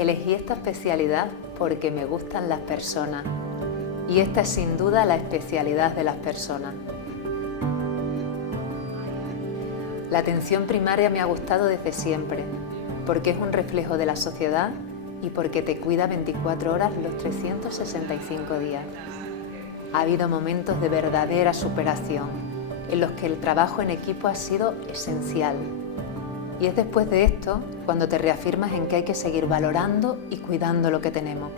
Elegí esta especialidad porque me gustan las personas y esta es sin duda la especialidad de las personas. La atención primaria me ha gustado desde siempre porque es un reflejo de la sociedad y porque te cuida 24 horas los 365 días. Ha habido momentos de verdadera superación en los que el trabajo en equipo ha sido esencial. Y es después de esto cuando te reafirmas en que hay que seguir valorando y cuidando lo que tenemos.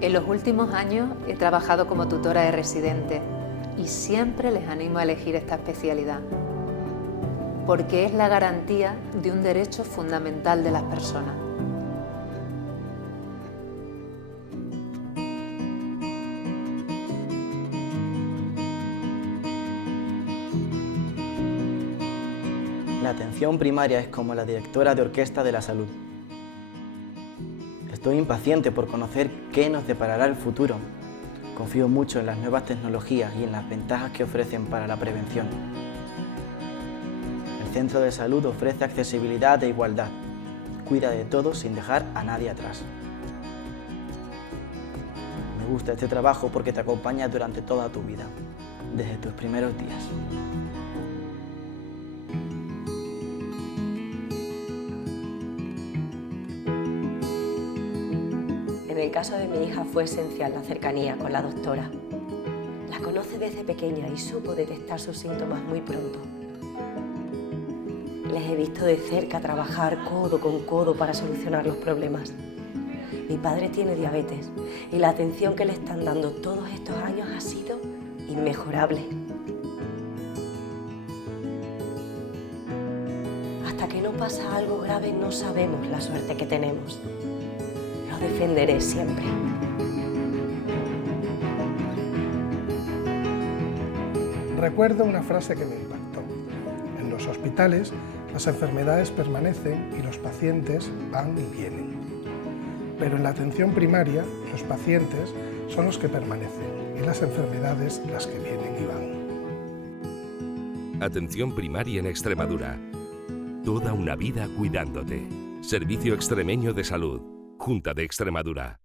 En los últimos años he trabajado como tutora de residentes y siempre les animo a elegir esta especialidad, porque es la garantía de un derecho fundamental de las personas. La atención primaria es como la directora de orquesta de la salud. Estoy impaciente por conocer qué nos deparará el futuro. Confío mucho en las nuevas tecnologías y en las ventajas que ofrecen para la prevención. El centro de salud ofrece accesibilidad e igualdad. Cuida de todos sin dejar a nadie atrás. Me gusta este trabajo porque te acompaña durante toda tu vida, desde tus primeros días. En el caso de mi hija fue esencial la cercanía con la doctora. La conoce desde pequeña y supo detectar sus síntomas muy pronto. Les he visto de cerca trabajar codo con codo para solucionar los problemas. Mi padre tiene diabetes y la atención que le están dando todos estos años ha sido inmejorable. Hasta que no pasa algo grave no sabemos la suerte que tenemos. Lo defenderé siempre. Recuerdo una frase que me impactó. En los hospitales, las enfermedades permanecen y los pacientes van y vienen. Pero en la atención primaria, los pacientes son los que permanecen y las enfermedades las que vienen y van. Atención primaria en Extremadura. Toda una vida cuidándote. Servicio Extremeño de Salud. Junta de Extremadura.